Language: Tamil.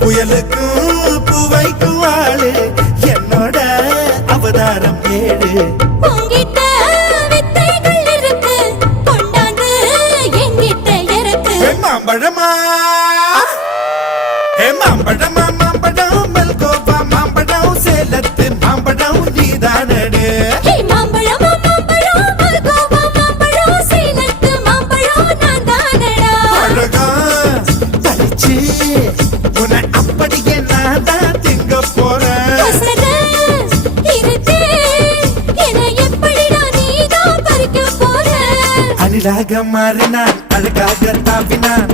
புயலுக்கும் பூவைக்கும் ஆளு என்னோட அவதாரம் ஏழு உங்கிட்ட வித்தைகள் இருக்கு கொண்டாந்து எங்கிட்ட இருக்கு மாம்பழமா மாம்பழமா மாம்பழம் மல்கோவா மாம்பழம் சேலத்து மாம்பழம் நீதானடு மாம்பழமா மாம்பழம் மல்கோவா மாம்பழம் சேலத்து மாம்பழம் நான் தானடா அழகா பறிச்சு உன்னை அப்படியே நான் தான் திங்க போறேன் அழகாக மாறினான் அழகாக தாவினான்